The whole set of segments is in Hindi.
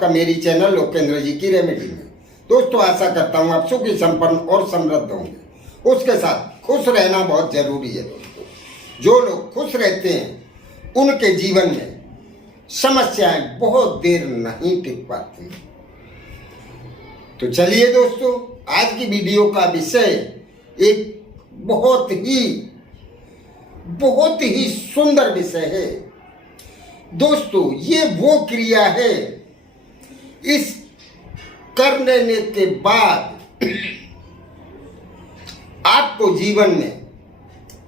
आपका मेरी चैनल लोकेंद्र जी की रेमेडी में। दोस्तों आशा करता हूँ आप सुखी संपन्न और समृद्ध होंगे। उसके साथ खुश रहना बहुत जरूरी है दोस्तों। जो लोग खुश रहते हैं उनके जीवन में समस्याएं बहुत देर नहीं टिक पाती। तो चलिए दोस्तों, आज की वीडियो का विषय एक बहुत ही सुंदर विषय है दोस्तों। ये वो क्रिया है, इस कर लेने के बाद आपको जीवन में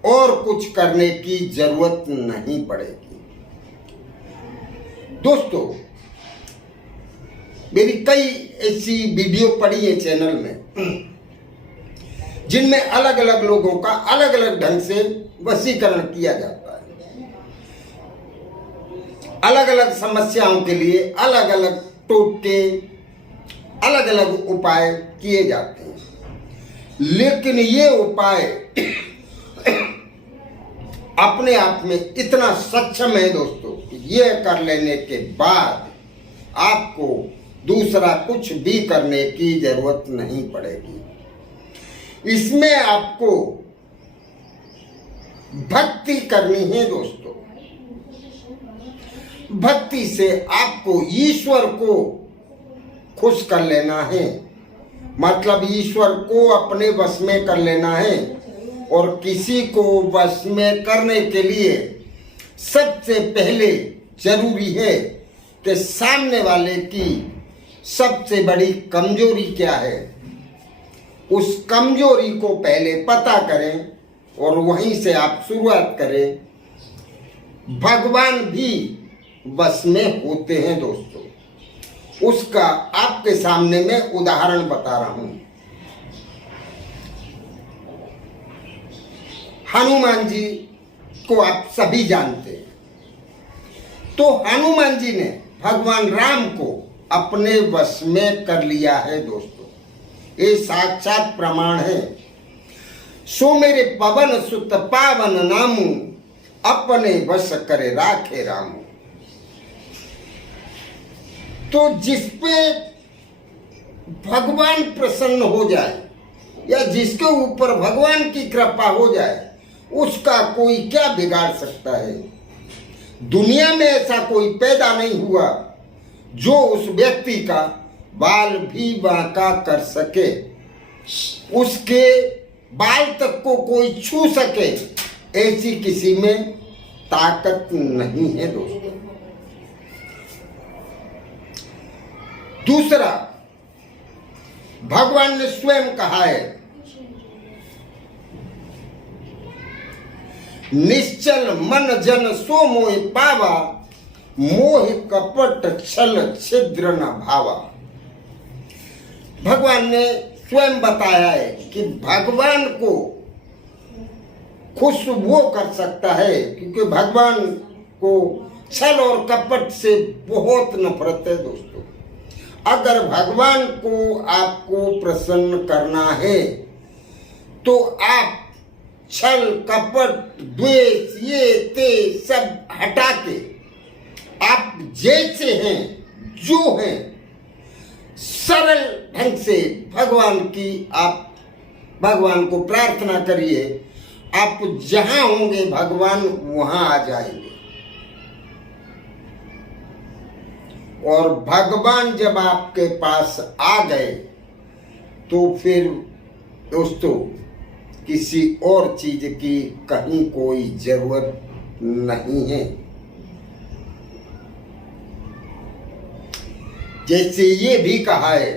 और कुछ करने की जरूरत नहीं पड़ेगी। दोस्तों मेरी कई ऐसी वीडियो पड़ी है चैनल में, जिनमें अलग अलग लोगों का अलग अलग ढंग से वशीकरण किया जाता है। अलग अलग समस्याओं के लिए अलग अलग टोटके, अलग अलग उपाय किए जाते हैं। लेकिन ये उपाय अपने आप में इतना सक्षम है दोस्तों कि ये कर लेने के बाद आपको दूसरा कुछ भी करने की जरूरत नहीं पड़ेगी। इसमें आपको भक्ति करनी है दोस्तों। भक्ति से आपको ईश्वर को खुश कर लेना है, मतलब ईश्वर को अपने वश में कर लेना है। और किसी को वश में करने के लिए सबसे पहले जरूरी है कि सामने वाले की सबसे बड़ी कमजोरी क्या है, उस कमजोरी को पहले पता करें और वहीं से आप शुरुआत करें। भगवान भी वश में होते हैं दोस्तों। उसका आपके सामने मैं उदाहरण बता रहा हूं। हनुमान जी को आप सभी जानते हैं। तो हनुमान जी ने भगवान राम को अपने वश में कर लिया है दोस्तों। ये साक्षात प्रमाण है। सो मेरे पवन सुत पावन नामू, अपने वश करे राखे रामू। तो जिस पे भगवान प्रसन्न हो जाए या जिसके ऊपर भगवान की कृपा हो जाए, उसका कोई क्या बिगाड़ सकता है। दुनिया में ऐसा कोई पैदा नहीं हुआ जो उस व्यक्ति का बाल भी बांका कर सके, उसके बाल तक को कोई छू सके, ऐसी किसी में ताकत नहीं है दोस्तों। दूसरा, भगवान ने स्वयं कहा है, निश्चल मन जन सो मोहि पावा, मोह कपट छल छिद्र न भावा। भगवान ने स्वयं बताया है कि भगवान को खुश वो कर सकता है, क्योंकि भगवान को छल और कपट से बहुत नफरत है दोस्तों। अगर भगवान को आपको प्रसन्न करना है तो आप छल कपट द्वेष ये ते सब हटा के आप जैसे हैं जो हैं सरल ढंग से आप भगवान को प्रार्थना करिए। आप जहां होंगे भगवान वहां आ जाएंगे। और भगवान जब आपके पास आ गए तो फिर दोस्तों किसी और चीज की कहीं कोई जरूरत नहीं है। जैसे ये भी कहा है,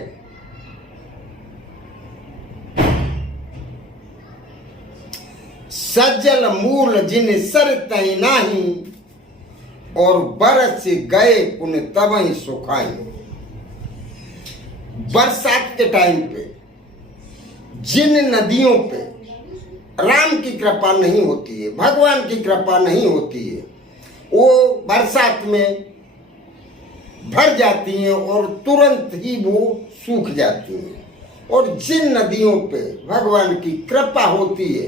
सज्जल मूल जिन सर तय नाही, और बरस गए पुन तबई सुखाई। बरसात के टाइम पे जिन नदियों पे राम की कृपा नहीं होती है, भगवान की कृपा नहीं होती है, वो बरसात में भर जाती हैं और तुरंत ही वो सूख जाती हैं। और जिन नदियों पे भगवान की कृपा होती है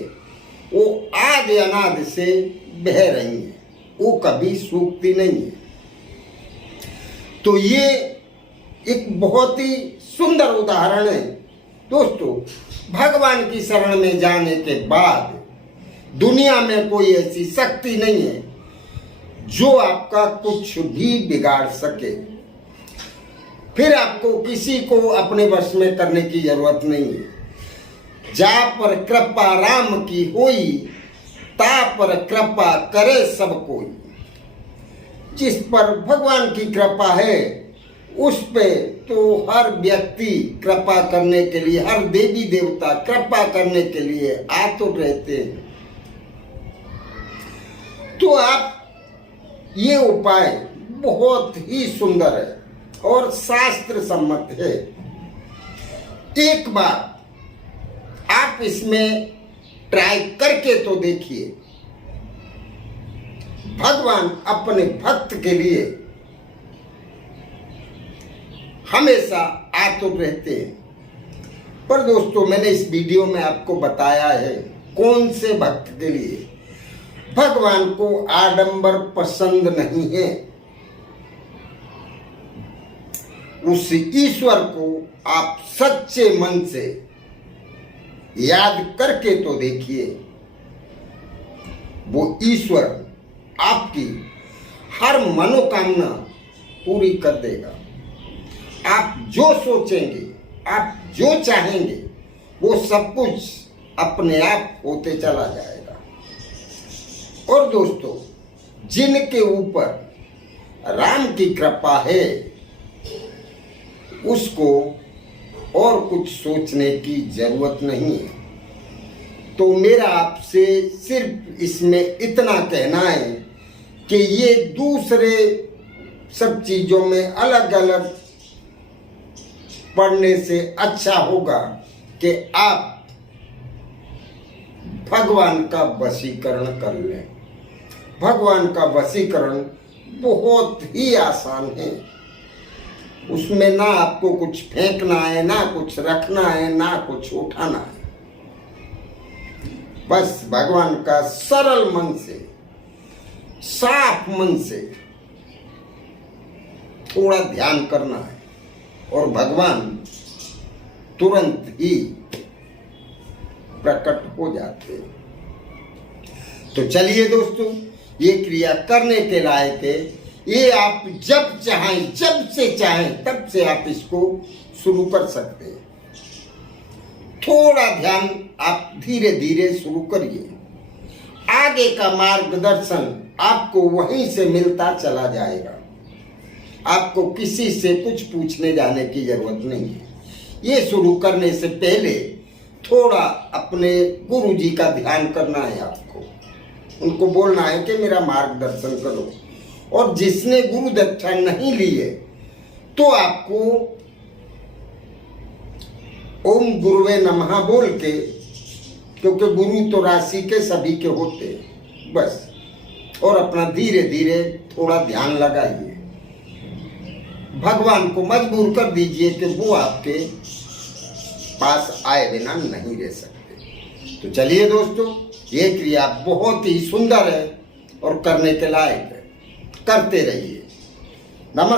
वो आदि अनादि से बह रही हैं, वो कभी सूखती नहीं है। तो ये एक बहुत ही सुंदर उदाहरण है दोस्तों। भगवान की शरण में जाने के बाद दुनिया में कोई ऐसी शक्ति नहीं है जो आपका कुछ भी बिगाड़ सके। फिर आपको किसी को अपने वश में करने की जरूरत नहीं है। जा पर कृपा राम की होई, ता पर कृपा करे सब कोई। जिस पर भगवान की कृपा है उस पे तो हर व्यक्ति कृपा करने के लिए, हर देवी देवता कृपा करने के लिए आतुर रहते हैं। तो आप ये उपाय बहुत ही सुंदर है और शास्त्र सम्मत है। एक बार आप इसमें ट्राई करके तो देखिए। भगवान अपने भक्त के लिए हमेशा आतुर रहते हैं। पर दोस्तों, मैंने इस वीडियो में आपको बताया है कौन से भक्त के लिए। भगवान को आडंबर पसंद नहीं है। उस ईश्वर को आप सच्चे मन से याद करके तो देखिए। वो ईश्वर आपकी हर मनोकामना पूरी कर देगा। आप जो सोचेंगे, आप जो चाहेंगे, वो सब कुछ अपने आप होते चला जाएगा। और दोस्तों, जिनके ऊपर राम की कृपा है उसको और कुछ सोचने की जरूरत नहीं है। तो मेरा आपसे सिर्फ इसमें इतना कहना है कि ये दूसरे सब चीजों में अलग अलग पढ़ने से अच्छा होगा कि आप भगवान का वशीकरण कर लें। भगवान का वशीकरण बहुत ही आसान है। उसमें ना आपको कुछ फेंकना है, ना कुछ रखना है, ना कुछ उठाना है। बस भगवान का सरल मन से, साफ मन से थोड़ा ध्यान करना है और भगवान तुरंत ही प्रकट हो जाते हैं। तो चलिए दोस्तों, ये क्रिया करने के लायक है। ये आप जब चाहें, जब से चाहें तब से आप इसको शुरू कर सकते हैं। थोड़ा ध्यान आप धीरे धीरे शुरू करिए। आगे का मार्गदर्शन आपको वहीं से मिलता चला जाएगा। आपको किसी से कुछ पूछने जाने की जरूरत नहीं है। ये शुरू करने से पहले थोड़ा अपने गुरु जी का ध्यान करना है। आपको उनको बोलना है कि मेरा मार्गदर्शन करो। और जिसने गुरु दीक्षा नहीं ली है तो आपको ओम गुरुवे नमः बोल के, क्योंकि गुरु तो राशि के सभी के होते हैं, बस, और अपना धीरे धीरे थोड़ा ध्यान लगाइए। भगवान को मजबूर कर दीजिए कि वो आपके पास आए बिना नहीं रह सकते। तो चलिए दोस्तों, ये क्रिया बहुत ही सुंदर है और करने के लायक है। करते रहिए।